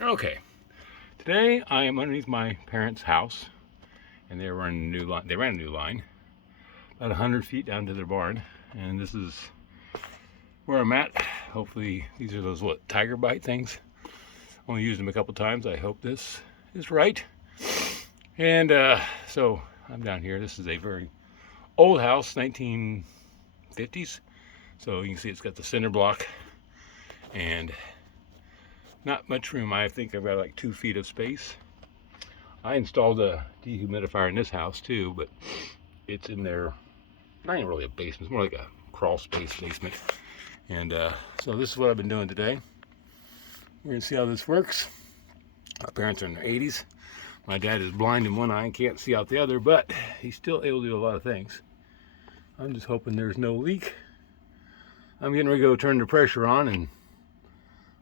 Okay, today I am underneath my parents' house, and they ran a new line. They ran a new line about 100 feet down to their barn, and this is where I'm at. Hopefully, these are those tiger bite things. Only used them a couple times. I hope this is right. And so I'm down here. This is a very old house, 1950s. So you can see it's got the cinder block and not much room. I think I've got like 2 feet of space. I installed a dehumidifier in this house too, but it's in there. Not even really a basement. It's more like a crawl space basement. And so this is what I've been doing today. We're gonna see how this works. My parents are in their 80s. My dad is blind in one eye and can't see out the other, but he's still able to do a lot of things. I'm just hoping there's no leak. I'm getting ready to go turn the pressure on, and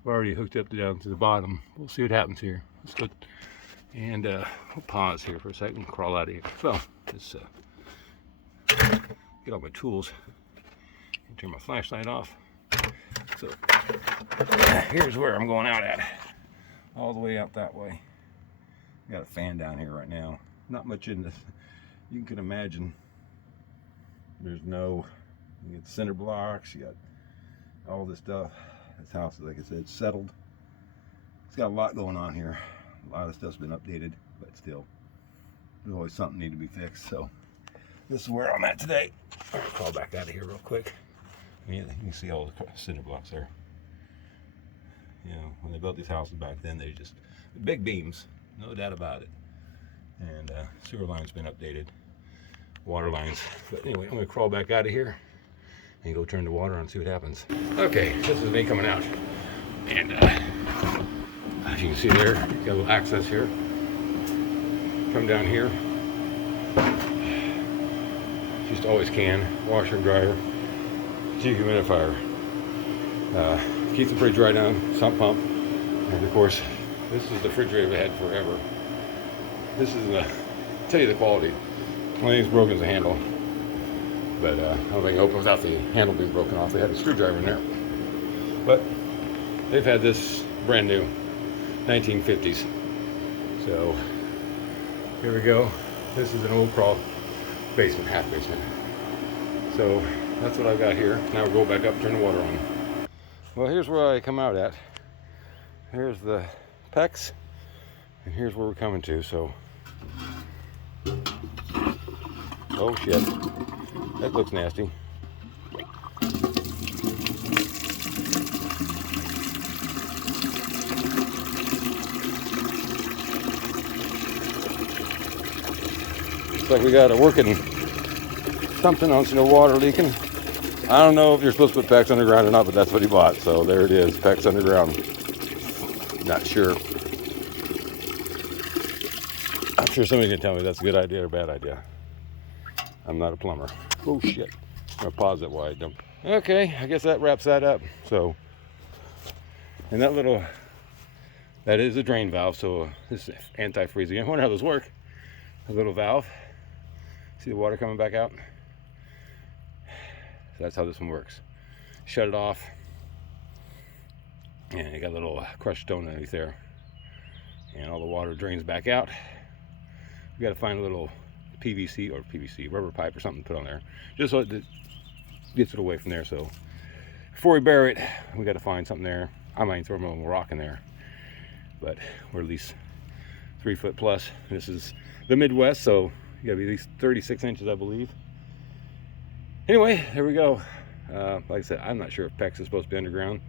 I've already hooked up down to the bottom. We'll see what happens here. Let's go and we'll pause here for a second and crawl out of here. So just get all my tools and turn my flashlight off. So here's where I'm going out at. All the way out that way. Got a fan down here right now. Not much in this. You can imagine there's no, you got cinder blocks, you got all this stuff. This house is, like I said, settled. It's got a lot going on here. A lot of stuff's been updated, but still, there's always something need to be fixed. So this is where I'm at today. I'll crawl back out of here real quick. Yeah, you can see all the cinder blocks there. You know, when they built these houses back then, they just big beams, no doubt about it. And sewer line's been updated, water lines. But anyway, I'm gonna crawl back out of here and go turn the water on and see what happens. Okay, this is me coming out. And as you can see there, you got a little access here. Come down here. Just always can, washer and dryer, dehumidifier. Keeps the fridge dry down, sump pump. And of course, this is the refrigerator I've had forever. This is I'll tell you the quality. Only thing's broken is the handle. But I don't think it opens without the handle being broken off. They had a screwdriver in there. But they've had this brand new, 1950s. So here we go. This is an old crawl basement, half basement. So that's what I've got here. Now we'll go back up, turn the water on. Well, here's where I come out at. Here's the PEX, and here's where we're coming to. So, oh shit, that looks nasty. Looks like we got a working something on some water leaking. I don't know if you're supposed to put PEX underground or not, but that's what he bought. So there it is, PEX underground. Not sure. I'm sure somebody's gonna tell me that's a good idea or a bad idea. I'm not a plumber. Oh shit. I'm gonna pause it while I dump. Okay, I guess that wraps that up. So, and that is a drain valve. So this is anti-freezing. I wonder how those work. A little valve. See the water coming back out? So that's how this one works. Shut it off, and you got a little crushed stone underneath there, and all the water drains back out. We got to find a little PVC rubber pipe or something to put on there, just so it gets it away from there. So before we bury it, we got to find something there. I might throw a little rock in there, but we're at least 3 foot plus. This is the Midwest, so you got to be at least 36 inches, I believe. Anyway, there we go. Like I said, I'm not sure if PEX is supposed to be underground.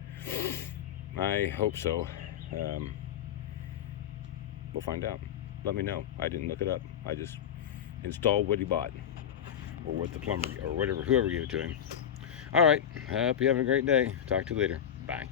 I hope so. We'll find out. Let me know. I didn't look it up. I just installed what he bought, or what the plumber, or whatever, whoever gave it to him. All right. Hope you're having a great day. Talk to you later. Bye.